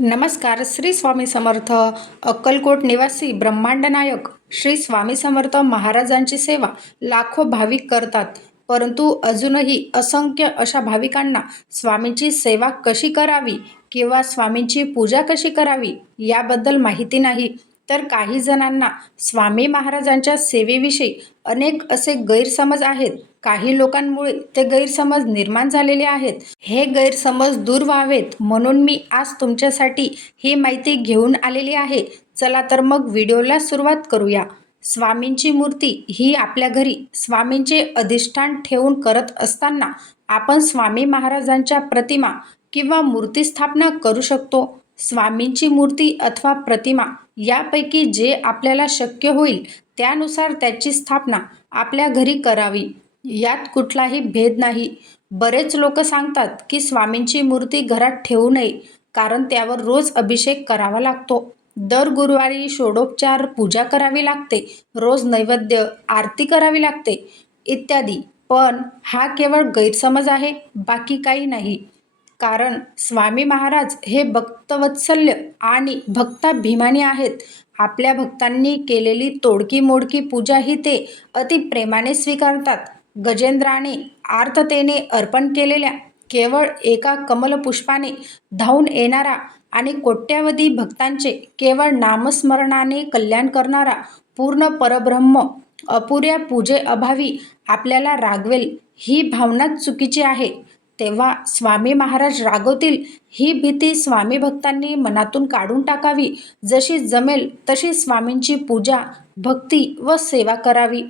नमस्कार श्री स्वामी समर्थ अक्कलकोट निवासी ब्रह्मांड नायक श्री स्वामी समर्थ महाराजांची सेवा लाखो भाविक करतात. परंतु अजूनही असंख्य अशा भाविकांना स्वामींची सेवा कशी करावी किंवा स्वामींची पूजा कशी करावी याबद्दल माहिती नाही. तर काही जणांना स्वामी महाराजांच्या सेवेविषयी अनेक असे गैरसमज आहेत. काही लोकांमुळे ते गैरसमज निर्माण झालेले आहेत. हे गैरसमज दूर व्हावेत म्हणून मी आज तुमच्यासाठी ही माहिती घेऊन आलेली आहे. चला तर मग व्हिडिओला सुरुवात करूया. स्वामींची मूर्ती ही आपल्या घरी स्वामींचे अधिष्ठान ठेवून करत असताना आपण स्वामी महाराजांच्या प्रतिमा किंवा मूर्ती स्थापना करू शकतो. स्वामींची मूर्ती अथवा प्रतिमा यापैकी जे आपल्याला शक्य होईल त्यानुसार त्याची स्थापना आपल्या घरी करावी. यात कुठलाही भेद नाही. बरेच लोक सांगतात की स्वामींची मूर्ती घरात ठेवू नये कारण त्यावर रोज अभिषेक करावा लागतो. दर गुरुवारी षोडोपचार पूजा करावी लागते रोज नैवेद्य आरती करावी लागते इत्यादी. पण हा केवळ गैरसमज आहे बाकी काही नाही. कारण स्वामी महाराज हे भक्तवत्सल्य आणि भक्ताभिमानी आहेत. आपल्या भक्तांनी केलेली तोडकी मोडकी पूजाही ते अतिप्रेमाने स्वीकारतात. गजेंद्राने आर्ततेने अर्पण केलेल्या केवळ एका कमलपुष्पाने धावून येणारा आणि कोट्यावधी भक्तांचे केवळ नामस्मरणाने कल्याण करणारा पूर्ण परब्रह्म अपुऱ्या पूजेअभावी आपल्याला रागवेल ही भावनाच चुकीची आहे. तेव्हा स्वामी महाराज रागवतील ही भीती स्वामी भक्तांनी मनातून काढून टाकावी. जशी जमेल तशी स्वामींची पूजा भक्ती व सेवा करावी.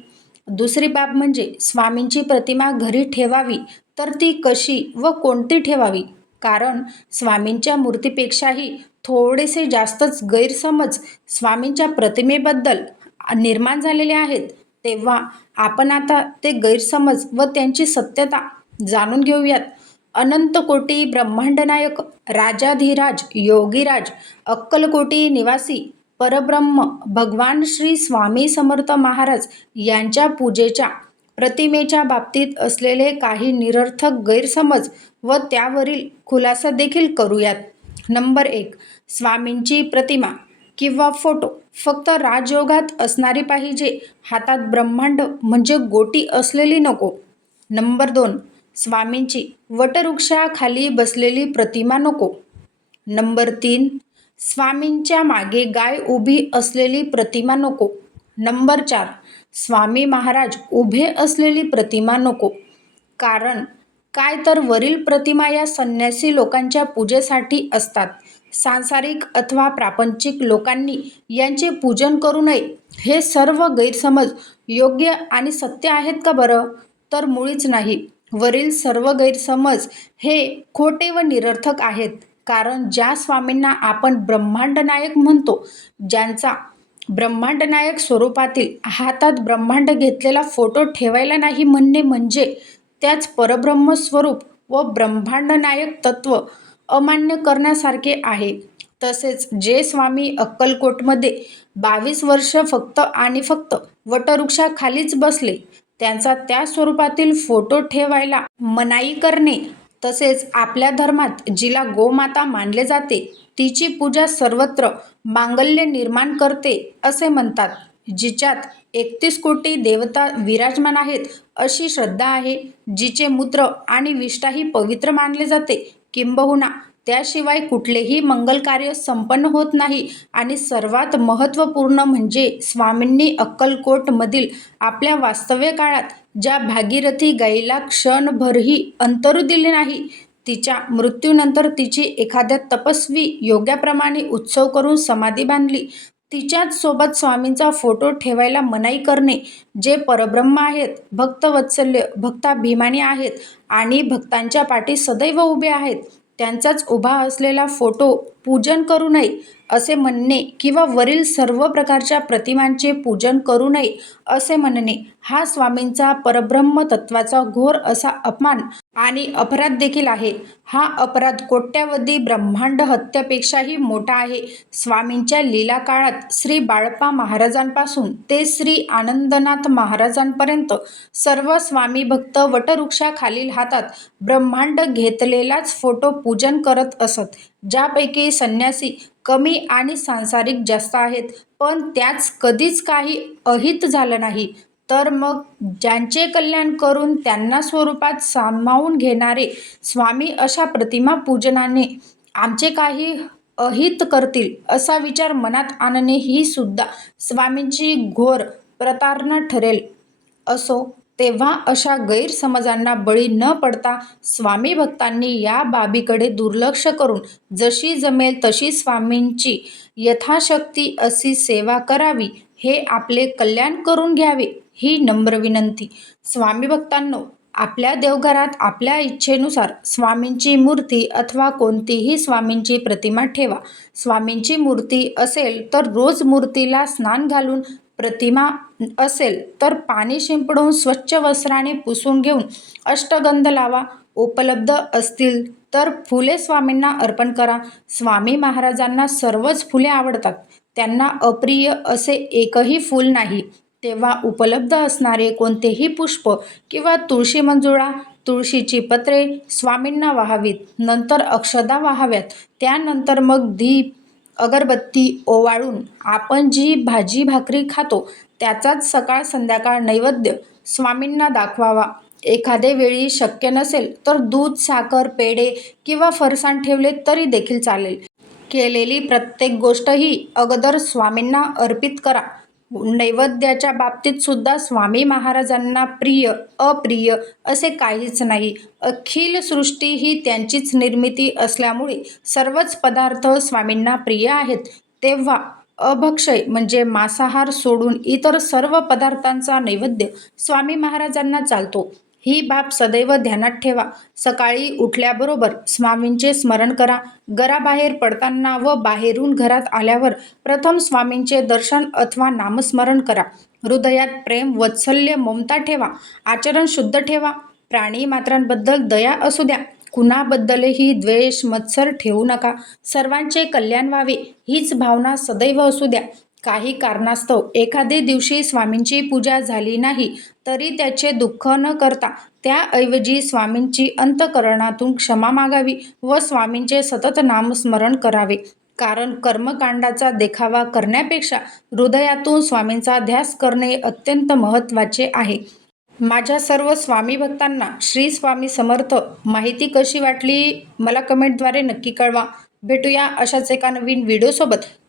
दुसरी बाब म्हणजे स्वामींची प्रतिमा घरी ठेवावी तर ती कशी व कोणती ठेवावी? कारण स्वामींच्या मूर्तीपेक्षाही थोडेसे जास्तच गैरसमज स्वामींच्या प्रतिमेबद्दल निर्माण झालेले आहेत. तेव्हा आपण आता ते गैरसमज व त्यांची सत्यता जाणून घेऊयात. अनंतकोटी ब्रह्मांडनायक ब्रह्मांड नायक राजाधिराज योगीराज अक्कलकोटी निवासी परब्रह्म भगवान श्री स्वामी समर्थ महाराज यांच्या पूजेच्या प्रतिमेच्या बाबतीत असलेले काही निरर्थक गैरसमज व त्यावरील खुलासा देखील करूयात. नंबर एक स्वामींची प्रतिमा किंवा फोटो फक्त राजयोगात असणारी पाहिजे हातात ब्रह्मांड म्हणजे गोटी असलेली नको. नंबर दोन स्वामींची वटवृक्षाखाली बसलेली प्रतिमा नको. नंबर तीन स्वामींच्या मागे गाय उभी असलेली प्रतिमा नको. नंबर चार स्वामी महाराज उभे असलेली प्रतिमा नको. कारण काय तर वरील प्रतिमा या संन्यासी लोकांच्या पूजेसाठी असतात. सांसारिक अथवा प्रापंचिक लोकांनी यांचे पूजन करू नये. हे सर्व गैरसमज योग्य आणि सत्य आहेत का बरं? तर मुळीच नाही. वरील सर्व गैरसमज हे खोटे व निरर्थक आहेत. कारण ज्या स्वामींना आपण ब्रह्मांड नायक म्हणतो ज्यांचा ब्रह्मांड नायक स्वरूपातील हातात ब्रह्मांड घेतलेला फोटो ठेवायला नाही म्हणणे म्हणजे त्याच परब्रह्म स्वरूप व ब्रह्मांड नायक तत्व अमान्य करण्यासारखे आहे. तसेच जे स्वामी अक्कलकोटमध्ये बावीस वर्ष फक्त आणि फक्त वटवृक्षाखालीच बसले त्यांचा त्या स्वरूपातील फोटो ठेवायला मनाई करणे तसेच आपल्या धर्मात जिला गोमाता मानले जाते तिची पूजा सर्वत्र मांगल्य निर्माण करते असे म्हणतात जिच्यात एकतीस कोटी देवता विराजमान आहेत अशी श्रद्धा आहे जिचे मूत्र आणि विष्ठाही पवित्र मानले जाते किंबहुना त्याशिवाय कुठलेही मंगल कार्य संपन्न होत नाही. आणि सर्वात महत्त्वपूर्ण म्हणजे स्वामींनी अक्कलकोटमधील आपल्या वास्तव्य काळात ज्या भागीरथी गाईला क्षणभरही अंतरू दिले नाही तिच्या मृत्यूनंतर तिची एखाद्या तपस्वी योग्याप्रमाणे उत्सव करून समाधी बांधली. तिच्याच सोबत स्वामींचा फोटो ठेवायला मनाई करणे जे परब्रह्म आहेत भक्तवत्सल्य भक्ताभिमानी आहेत आणि भक्तांच्या पाठी सदैव उभे आहेत. त्यांचाच उभा असलेला फोटो पूजन करू नये असे म्हणणे किंवा वरील सर्व प्रकारच्या प्रतिमांचे पूजन करू नये असे म्हणणे हा स्वामींचा परब्रह्म तत्वाचा घोर असा अपमान आणि अपराध देखील आहे. हा अपराध कोट्यावधी ब्रह्मांड हत्येपेक्षाही मोठा आहे. स्वामींच्या लीला काळात श्री बाळपा महाराजांपासून ते श्री आनंदनाथ महाराजांपर्यंत सर्व स्वामी भक्त वटवृक्षाखालील हातात ब्रह्मांड घेतलेलाच फोटो पूजन करत असत. ज्यापैकी संन्यासी कमी आणि सांसारिक जास्त आहेत. पण त्याच कधीच काही अहित झालं नाही. तर मग ज्यांचे कल्याण करून त्यांना स्वरूपात सामावून घेणारे स्वामी अशा प्रतिमा पूजनाने आमचे काही अहित करतील असा विचार मनात आणणे ही सुद्धा स्वामींची घोर प्रतारणा ठरेल. असो तेव्हा अशा गैरसमजांना बळी न पडता स्वामी भक्तांनी या बाबीकडे दुर्लक्ष करून जशी जमेल तशी स्वामींची यथाशक्ती अशी सेवा करावी हे आपले कल्याण करून घ्यावे. ही नम्र विनंती. स्वामी भक्तांनो आपल्या देवघरात आपल्या इच्छेनुसार स्वामींची मूर्ती अथवा कोणतीही स्वामींची प्रतिमा ठेवा. स्वामींची मूर्ती असेल तर रोज मूर्तीला स्नान घालून प्रतिमा असेल तर पाणी शिंपडून स्वच्छ वस्त्राने पुसून घेऊन अष्टगंध लावा. उपलब्ध असतील तर फुले स्वामींना अर्पण करा. स्वामी महाराजांना सर्वच फुले आवडतात. त्यांना अप्रिय असे एकही फूल नाही. तेव्हा उपलब्ध असणारे कोणतेही पुष्प किंवा तुळशी मंजुळा तुळशीची पत्रे स्वामींना वाहावीत. नंतर अक्षदा वाहाव्यात. त्यानंतर मग दीप अगरबत्ती ओवाळून आपण जी भाजी भाकरी खातो त्याचाच सकाळ संध्याकाळ नैवेद्य स्वामींना दाखवावा. एखादे वेळी शक्य नसेल तर दूध साखर पेढे किंवा फरसाण ठेवले तरी देखील चालेल. केलेली प्रत्येक गोष्ट ही अगोदर स्वामींना अर्पित करा. नैवेद्याच्या बाबतीत सुद्धा स्वामी महाराजांना प्रिय अप्रिय असे काहीच नाही. अखिल सृष्टी ही त्यांचीच निर्मिती असल्यामुळे सर्वच पदार्थ स्वामींना प्रिय आहेत. तेव्हा अभक्षय म्हणजे मांसाहार सोडून इतर सर्व पदार्थांचा नैवेद्य स्वामी महाराजांना चालतो. ही बाब सदैव ध्यानात ठेवा. सकाळी उठल्याबरोबर स्वामींचे स्मरण करा. घराबाहेर पडताना व बाहेरून घरात आल्यावर प्रथम स्वामींचे दर्शन अथवा नामस्मरण करा. हृदयात प्रेम वत्सल्य ममता ठेवा. आचरण शुद्ध ठेवा. प्राणी मात्रांबद्दल दया असू द्या. कुणाबद्दलही द्वेष मत्सर ठेवू नका. सर्वांचे कल्याण व्हावे. हीच भावना सदैव असू द्या. काही कारणास्तव एखादे दिवशी स्वामींची पूजा झाली नाही तरी त्याचे दुःख न करता त्याऐवजी स्वामींची अंतकरणातून क्षमा मागावी व स्वामींचे सतत नामस्मरण करावे. कारण कर्मकांडाचा देखावा करण्यापेक्षा हृदयातून स्वामींचा ध्यास करणे अत्यंत महत्त्वाचे आहे. माझ्या सर्व स्वामी भक्तांना श्री स्वामी समर्थ माहिती कशी वाटली? मला कमेंटद्वारे नक्की कळवा. भेटूया अशाच एका नवीन व्हिडिओसोबत